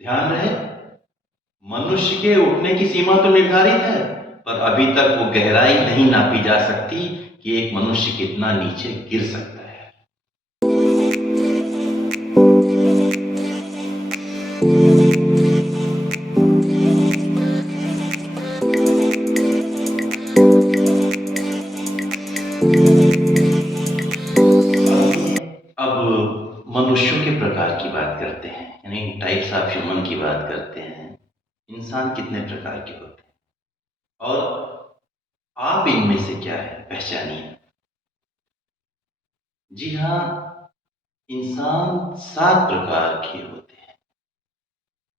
ध्यान रहे, मनुष्य के उठने की सीमा तो निर्धारित है, पर अभी तक वो गहराई नहीं नापी जा सकती कि एक मनुष्य कितना नीचे गिर सकता है। अब मनुष्यों के प्रकार की बात करते हैं, यानी टाइप्स ऑफ ह्यूमन की बात करते हैं। इंसान कितने प्रकार के होते हैं और आप इनमें से क्या है पहचानिए। जी हाँ, इंसान 7 प्रकार के होते हैं।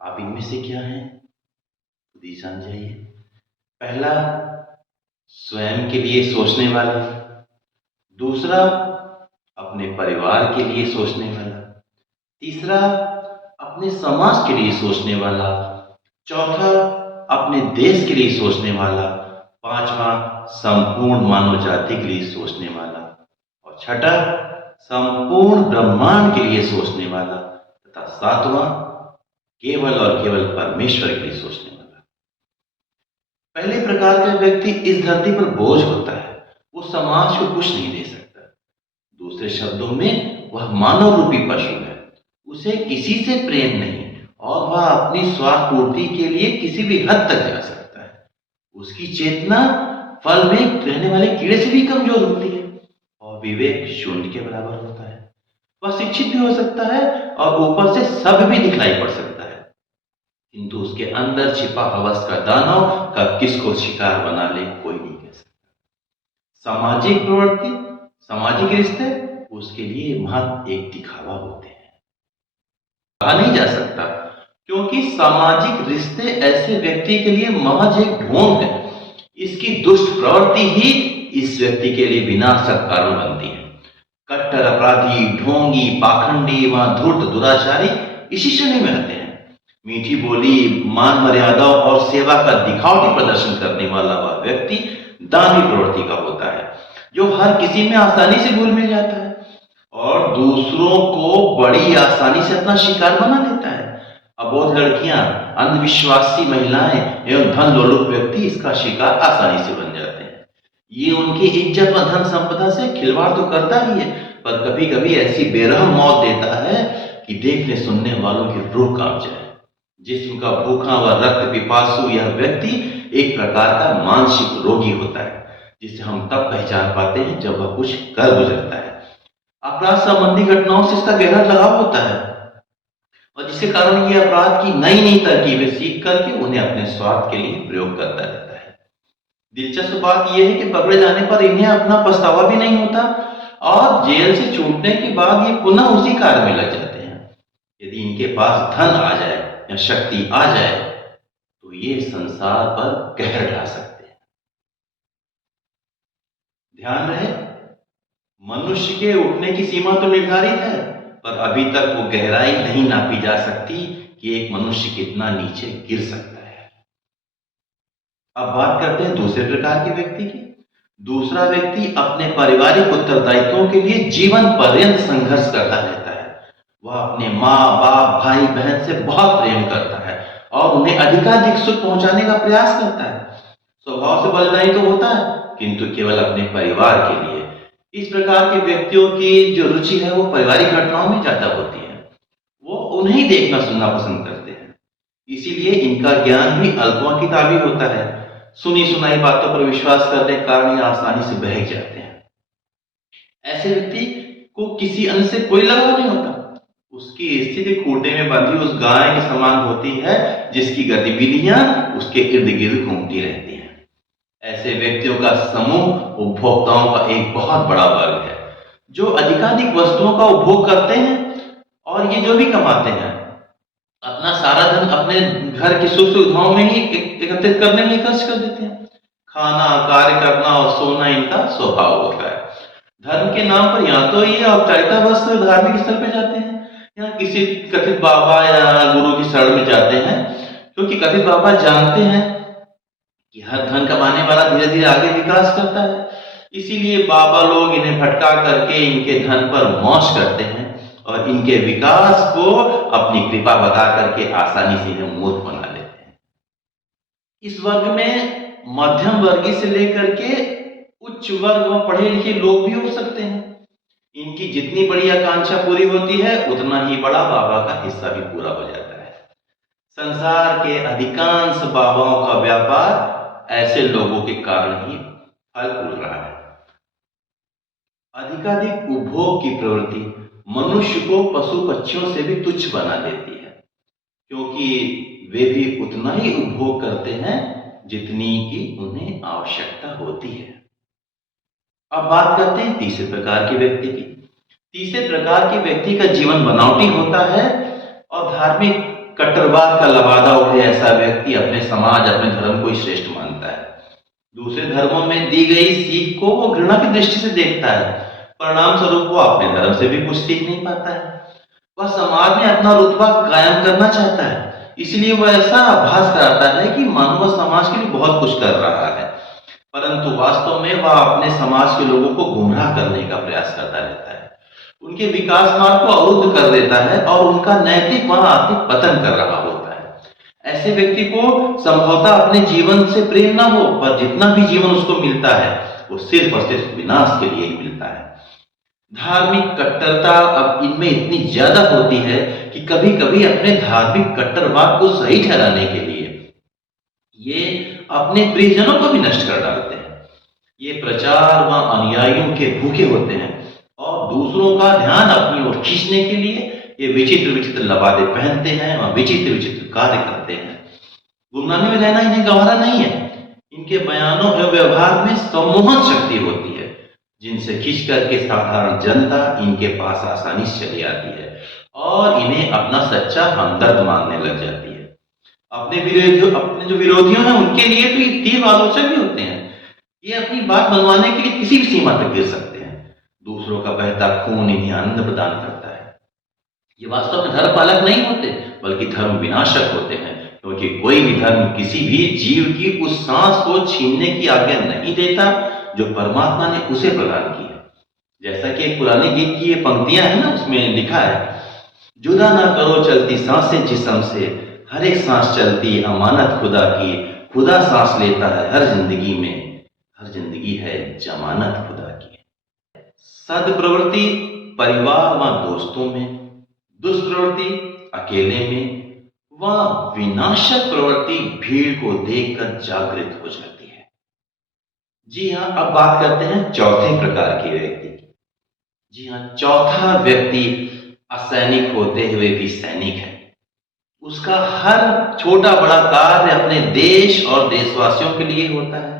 आप इनमें से क्या हैं खुद ही जान जाइए। पहला, स्वयं के लिए सोचने वाला। दूसरा, अपने परिवार के लिए सोचने वाला। तीसरा, अपने समाज के लिए सोचने वाला। चौथा, अपने देश के लिए सोचने वाला। पांचवा, संपूर्ण मानव जाति के लिए सोचने वाला। और छठा, संपूर्ण ब्रह्मांड के लिए सोचने वाला। तथा सातवां, केवल और केवल परमेश्वर के लिए सोचने वाला। पहले प्रकार का व्यक्ति इस धरती पर बोझ होता है, वो समाज को कुछ नहीं दे सकता। दूसरे शब्दों में वह मानव रूपी पशु है, उसे किसी से प्रेम नहीं और वह अपनी स्वार्थ पूर्ति के लिए किसी भी हद तक जा सकता है। उसकी चेतना फल में रहने वाले कीड़े से भी कमजोर होती है और विवेक शून्य के बराबर होता है। वह शिक्षित भी हो सकता है और ऊपर से सब भी दिखलाई पड़ सकता है, किंतु उसके अंदर छिपा हवस का दानव कब किसको शिकार बना ले कोई नहीं कह सकता। सामाजिक प्रवृत्ति, सामाजिक रिश्ते उसके लिए महज एक दिखावा होते हैं, कहा नहीं जा सकता, क्योंकि सामाजिक रिश्ते ऐसे व्यक्ति के लिए महज एक ढोंग है। इसकी दुष्ट प्रवृत्ति ही इस व्यक्ति के लिए विनाश का कारण बनती है। कट्टर अपराधी, ढोंगी, पाखंडी व धूर्त दुराचारी इसी श्रेणी में आते हैं। मीठी बोली, मान मर्यादा और सेवा का दिखावटी प्रदर्शन करने वाला वह व्यक्ति दानी प्रवृत्ति का होता है, जो हर किसी में आसानी से घुल मिल जाता है और दूसरों को बड़ी आसानी से अपना शिकार बना लेता है। अबोध लड़कियां, अंधविश्वासी महिलाएं एवं धन लोलुप व्यक्ति इसका शिकार आसानी से बन जाते हैं। ये उनकी इज्जत व धन संपदा से खिलवाड़ तो करता ही है, पर कभी कभी ऐसी बेरहम मौत देता है कि देखने सुनने वालों की रूह कांप जाए। जिस्म का भूखा व रक्त पिपासु यह व्यक्ति एक प्रकार का मानसिक रोगी होता है, जिसे हम तब पहचान पाते हैं जब वह कुछ कर गुजरता है। अपराध संबंधी घटनाओं से इसका गहरा लगाव होता है और जिसके कारण ये अपराध की नई नई तरकीबें सीख करके उन्हें अपने स्वार्थ के लिए प्रयोग करता रहता है। दिलचस्प बात यह है कि पकड़े जाने पर इन्हें अपना पछतावा भी नहीं होता और जेल से छूटने के बाद ये पुनः उसी कार्य में लग जाते हैं। यदि इनके पास धन आ जाए या शक्ति आ जाए तो ये संसार पर कहर ढा सकते हैं। ध्यान रहे, मनुष्य के उठने की सीमा तो निर्धारित है, पर अभी तक वो गहराई नहीं नापी जा सकती कि एक मनुष्य कितना नीचे गिर सकता है। अब बात करते हैं दूसरे प्रकार के व्यक्ति की। दूसरा व्यक्ति अपने पारिवारिक उत्तरदायित्वों के लिए जीवन पर्यंत संघर्ष करता रहता है। वह अपने माँ बाप भाई बहन से बहुत प्रेम करता है और उन्हें अधिकाधिक सुख पहुंचाने का प्रयास करता है। स्वभाव से बलिदानी तो होता है, किंतु केवल अपने परिवार के लिए। इस प्रकार के व्यक्तियों की जो रुचि है वो पारिवारिक घटनाओं में ज्यादा होती है। वो उन्हें देखना सुनना पसंद करते हैं, इसीलिए इनका ज्ञान भी अल्पकिताबी होता है। सुनी सुनाई बातों पर विश्वास करने के कारण ये आसानी से बहक जाते हैं। ऐसे व्यक्ति को किसी अन्य से कोई लगाव नहीं होता। उसकी स्थिति खूंटे में बंधी उस गाय के समान होती है जिसकी गतिविधियां उसके इर्द गिर्द घूमती रहती हैं। ऐसे व्यक्तियों का समूह उपभोक्ताओं का एक बहुत बड़ा वर्ग है, जो अधिकाधिक वस्तुओं का उपभोग करते हैं और ये जो भी कमाते हैं अपना सारा धन अपने घर की सुख सुविधाओं में ही एकत्रित करने में खर्च कर देते हैं। खाना, कार्य करना और सोना इनका स्वभाव होता है। धर्म के नाम पर या तो ये औपचारिकतावश धार्मिक स्थल पे जाते हैं या किसी कथित बाबा या गुरु की शरण में जाते हैं, क्योंकि कथित बाबा जानते हैं कि हर धन कमाने वाला धीरे धीरे आगे विकास करता है। इसीलिए बाबा लोग इन्हें भटका करके इनके धन पर मौज करते हैं और इनके विकास को अपनी कृपा बता करके आसानी से इन्हें मूर्ख बना लेते हैं। इस वर्ग में मध्यम वर्गीय से लेकर के उच्च वर्ग में पढ़े लिखे लोग भी हो सकते हैं। इनकी जितनी बड़ी आकांक्षा पूरी होती है उतना ही बड़ा बाबा का हिस्सा भी पूरा हो जाता है। संसार के अधिकांश बाबाओं का व्यापार ऐसे लोगों के कारण ही फल फूल रहा है। अधिकाधिक उपभोग की प्रवृत्ति मनुष्य को पशु पक्षियों से भी तुच्छ बना देती है, क्योंकि वे भी उतना ही उपभोग करते हैं जितनी की उन्हें आवश्यकता होती है। अब बात करते हैं तीसरे प्रकार के व्यक्ति की। तीसरे प्रकार के व्यक्ति का जीवन बनावटी होता है और धार्मिक कट्टरवाद का लबादा उठे ऐसा व्यक्ति अपने समाज, अपने धर्म को ही श्रेष्ठ मानता है। दूसरे धर्मों में दी गई सीख को वो घृणा की दृष्टि से देखता है। परिणाम स्वरूप वो अपने धर्म से भी कुछ सीख नहीं पाता है। वह समाज में अपना रुतबा कायम करना चाहता है, इसलिए वह ऐसा आभास कराता है कि मानो वह समाज के लिए बहुत कुछ कर रहा है, परंतु वास्तव में वह अपने समाज के लोगों को गुमराह करने का प्रयास करता रहता है, उनके विकास मार्ग को अवरुद्ध कर देता है और उनका नैतिक व आर्थिक पतन कर रहा होता है। ऐसे व्यक्ति को संभवतः अपने जीवन से प्रेम न हो, पर जितना भी जीवन उसको मिलता है वो सिर्फ और सिर्फ विनाश के लिए ही मिलता है। धार्मिक कट्टरता अब इनमें इतनी ज्यादा होती है कि कभी कभी अपने धार्मिक कट्टरवाद को सही ठहराने के लिए ये अपने प्रियजनों को भी नष्ट कर डालते हैं। ये प्रचार व अनुयायियों के भूखे होते हैं और दूसरों का ध्यान अपनी ओर खींचने के लिए ये विचित्र विचित्र लबादे पहनते हैं और विचित्र विचित्र कार्य करते हैं। गुमनामी में रहना इन्हें गंवारा नहीं है। इनके बयानों एवं व्यवहार में सम्मोहन शक्ति होती है, जिनसे खींच करके साधारण जनता इनके पास आसानी से चली आती है और इन्हें अपना सच्चा हमदर्द मानने लग जाती है। अपने जो विरोधियों हैं उनके लिए तो ये तीव्र आलोचक भी होते हैं। ये अपनी बात मनवाने के लिए किसी भी सीमा तक गिर सकते हैं। दूसरों का बहता खून इन्हें आनंद प्रदान करता है। ये वास्तव में धर्म पालक नहीं होते, बल्कि धर्म विनाशक होते हैं, क्योंकि कोई भी धर्म किसी भी जीव की उस सांस को छीनने की आज्ञा नहीं देता जो परमात्मा ने उसे प्रदान की है। जैसा कि एक पुराने गीत की ये पंक्तियां है ना, उसमें लिखा है, जुदा ना करो चलती सांसें जिस्म से, हर एक सांस चलती अमानत खुदा की, खुदा सांस लेता है हर जिंदगी में, हर जिंदगी है जमानत खुदा की। सद्प्रवृत्ति परिवार व दोस्तों में, दुष्प्रवृत्ति अकेले में, वह विनाशक प्रवृत्ति भीड़ को देखकर जागृत हो जाती है। जी हाँ, अब बात करते हैं चौथे प्रकार के व्यक्ति की। जी हाँ, चौथा व्यक्ति असैनिक होते हुए भी सैनिक है। उसका हर छोटा बड़ा कार्य अपने देश और देशवासियों के लिए होता है।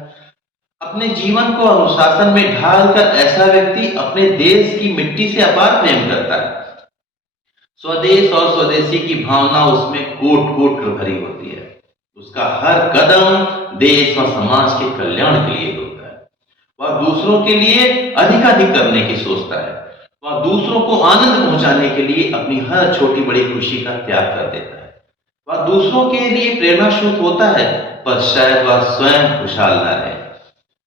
अपने जीवन को अनुशासन में ढालकर ऐसा व्यक्ति अपने देश की मिट्टी से अपार प्रेम करता है। स्वदेश और स्वदेशी की भावना उसमें कूट कूट कर भरी होती है। उसका हर कदम देश और समाज के कल्याण के लिए होता है। वह दूसरों के लिए अधिकाधिक करने की सोचता है। वह दूसरों को आनंद पहुंचाने के लिए अपनी हर छोटी बड़ी खुशी का त्याग कर देता है। वह दूसरों के लिए प्रेरणा स्रोत होता है, पर शायद वह स्वयं खुशहाल न रहे।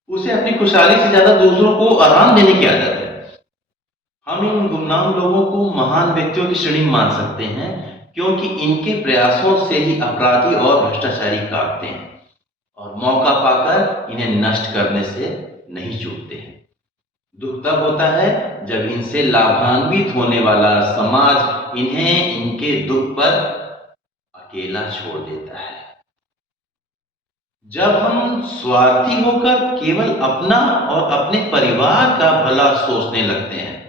उसे अपनी खुशहाली से ज्यादा दूसरों को आराम देने की आदत है। हम इन गुमनाम लोगों को महान व्यक्तियों की श्रेणी में मान सकते हैं, क्योंकि इनके प्रयासों से ही अपराधी और भ्रष्टाचारी काटते हैं और मौका पाकर इन्हें नष्ट करने से नहीं चूकते हैं। दुख तब होता है जब इनसे लाभान्वित होने वाला समाज इन्हें इनके दुख पर अकेला छोड़ देता है। जब हम स्वार्थी होकर केवल अपना और अपने परिवार का भला सोचने लगते हैं,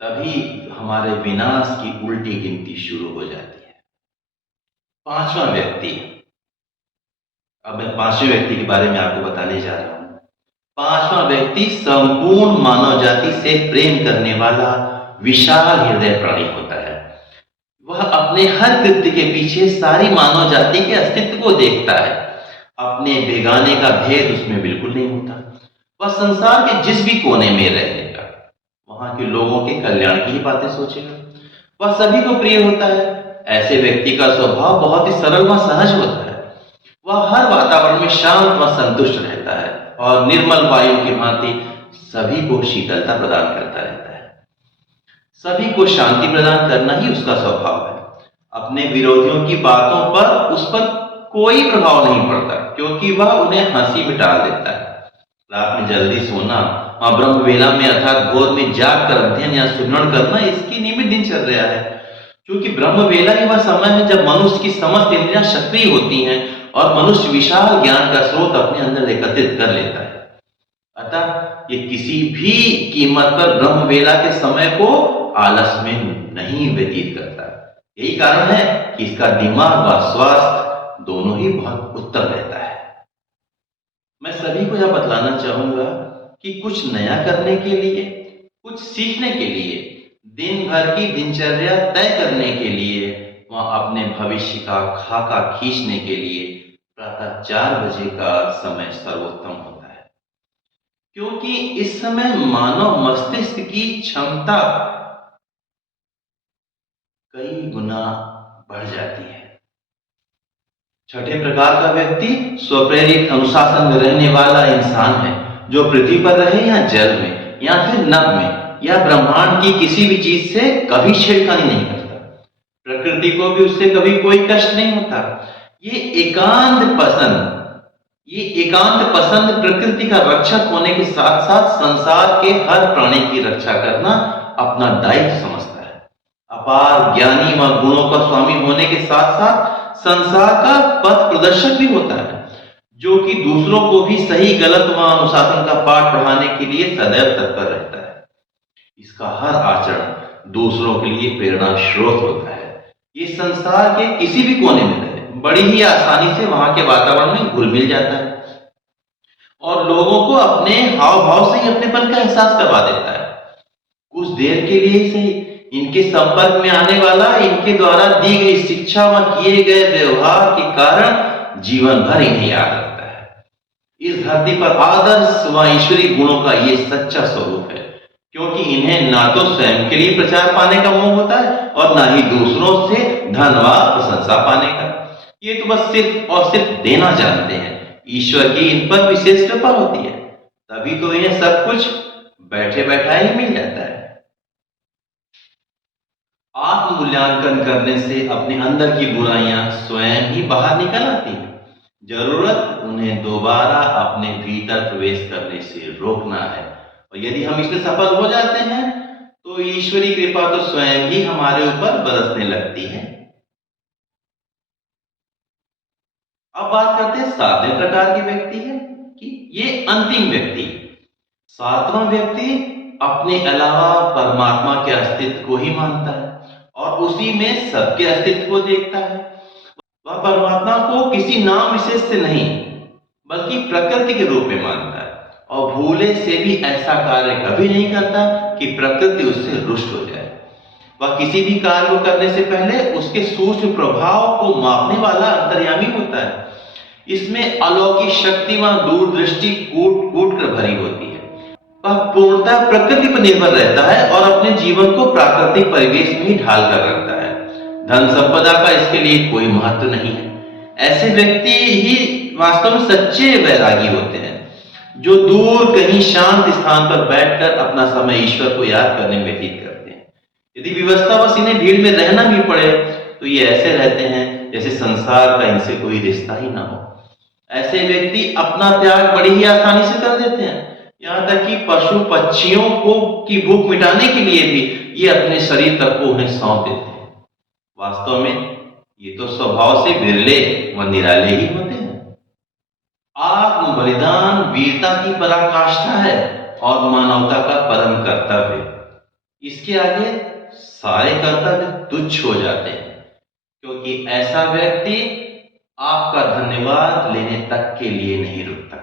तभी हमारे विनाश की उल्टी गिनती शुरू हो जाती है। पांचवा व्यक्ति, अब मैं पांचवें व्यक्ति के बारे में आपको बताने जा रहा हूं। पांचवा व्यक्ति संपूर्ण मानव जाति से प्रेम करने वाला विशाल हृदय प्राणी होता है। वह अपने हर कृत्य के पीछे सारी मानव जाति के अस्तित्व को देखता है। अपने बेगाने का भेद उसमें बिल्कुल नहीं होता। वह संसार के जिस भी कोने में रहेगा, वहां के लोगों के कल्याण की ही बातें सोचेगा। वह सभी को प्रिय होता है। ऐसे व्यक्ति का स्वभाव बहुत ही सरल व सहज होता है। वह हर वातावरण में शांत व संतुष्ट रहता है और निर्मल वायु की भांति सभी को शीतलता प्रदान करता रहता है। सभी को शांति प्रदान करना ही उसका स्वभाव है। अपने विरोधियों की बातों पर उस पर कोई प्रभाव नहीं पड़ता, क्योंकि वह उन्हें हंसी में टाल देता है। रात में जल्दी सोना, वहां ब्रह्म वेला में अर्थात भोर में जाग कर अध्ययन या सुमरण करना इसकी नियमित दिनचर्या है। क्योंकि ब्रह्म वेला ही वह समय है जब मनुष्य की समस्त इंद्रियां सक्रिय होती हैं और मनुष्य विशाल ज्ञान का स्रोत अपने अंदर एकत्रित कर लेता है। अतः ये किसी भी कीमत पर ब्रह्म वेला के समय को आलस में नहीं व्यतीत करता। यही कारण है कि इसका दिमाग व स्वास्थ्य दोनों ही बहुत उत्तम रहता है। मैं सभी को यह बतलाना चाहूंगा कि कुछ नया करने के लिए, कुछ सीखने के लिए, दिन भर की दिनचर्या तय करने के लिए, वह अपने भविष्य का खाका खींचने के लिए प्रातः 4 बजे का समय सर्वोत्तम होता है। क्योंकि इस समय मानव मस्तिष्क की क्षमता कई गुना बढ़ जाती है। छठे प्रकार का व्यक्ति स्वप्रेरित अनुशासन में रहने वाला इंसान है, जो पृथ्वी पर रहे या जल में या फिर नभ में या ब्रह्मांड की किसी भी चीज से कभी छेड़खानी नहीं करता। प्रकृति को भी उससे कभी कोई कष्ट नहीं होता। ये एकांत पसंद प्रकृति का रक्षक होने के साथ साथ संसार के हर प्राणी की रक्षा करना अपना दायित्व समझता है। अपार ज्ञानी व गुणों का स्वामी होने के साथ साथ संसार का पथ प्रदर्शक भी होता है, जो कि दूसरों को भी सही गलत व अनुशासन का पाठ पढ़ाने के लिए सदैव तत्पर रहता है। इसका हर आचरण दूसरों के लिए प्रेरणा स्रोत होता है। ये संसार के किसी भी कोने में रहे, बड़ी ही आसानी से वहां के वातावरण में घुल मिल जाता है और लोगों को अपने हाव भाव से ही अपनेपन का एहसास करवा देता है। कुछ देर के लिए ही सही, इनके संपर्क में आने वाला इनके द्वारा दी गई शिक्षा व किए गए व्यवहार के कारण जीवन भर इन्हें याद रखता है। इस धरती पर आदर्श व ईश्वरीय गुणों का ये सच्चा स्वरूप है, क्योंकि इन्हें ना तो स्वयं के लिए प्रचार पाने का मोह होता है और ना ही दूसरों से धन व प्रशंसा पाने का। ये तो बस सिर्फ और सिर्फ देना जानते हैं। ईश्वर की इन पर विशेष कृपा होती है, तभी तो इन्हें सब कुछ बैठे बैठाए ही मिल जाता है। आत्ममूल्यांकन करने से अपने अंदर की बुराइयां स्वयं ही बाहर निकल आती हैं। जरूरत उन्हें दोबारा अपने भीतर प्रवेश करने से रोकना है, और यदि हम इसमें सफल हो जाते हैं तो ईश्वरी कृपा तो स्वयं ही हमारे ऊपर बरसने लगती है। अब बात करते हैं 7वें प्रकार के व्यक्ति है कि ये अंतिम व्यक्ति। 7वां व्यक्ति अपने अलावा परमात्मा के अस्तित्व को ही मानता है और उसी में सबके अस्तित्व को देखता है। वह परमात्मा को किसी नाम विशेष से नहीं, बल्कि प्रकृति के रूप में मानता है और भूले से भी ऐसा कार्य कभी नहीं करता कि प्रकृति उससे रुष्ट हो जाए। वह किसी भी कार्य को करने से पहले उसके सूक्ष्म प्रभाव को मापने वाला अंतर्यामी होता है। इसमें अलौकिक शक्ति व दूरदृष्टि कूट कूट कर भरी होती है। वह पूर्णतः प्रकृति पर निर्भर रहता है और अपने जीवन को प्राकृतिक परिवेश में ही ढाल कर रखता है। धन संपदा का इसके लिए कोई महत्व नहीं है। ऐसे व्यक्ति ही वास्तव में सच्चे वैरागी होते हैं, जो दूर कहीं शांत स्थान पर बैठकर अपना समय ईश्वर को याद करने में व्यतीत करते हैं। यदि व्यवस्थावश इन्हें भीड़ में रहना भी पड़े तो ये ऐसे रहते हैं जैसे संसार का इनसे कोई रिश्ता ही ना हो। ऐसे व्यक्ति अपना त्याग बड़ी ही आसानी से कर देते हैं। यहाँ तक कि पशु पक्षियों को की भूख मिटाने के लिए भी ये अपने शरीर तक को उन्हें सौंप देते हैं। वास्तव में ये तो स्वभाव से बिरले व निराले ही होते हैं। आत्म बलिदान वीरता की पराकाष्ठा है और मानवता का परम कर्तव्य। इसके आगे सारे कर्तव्य तुच्छ हो जाते हैं, क्योंकि ऐसा व्यक्ति आपका धन्यवाद लेने तक के लिए नहीं रुकता।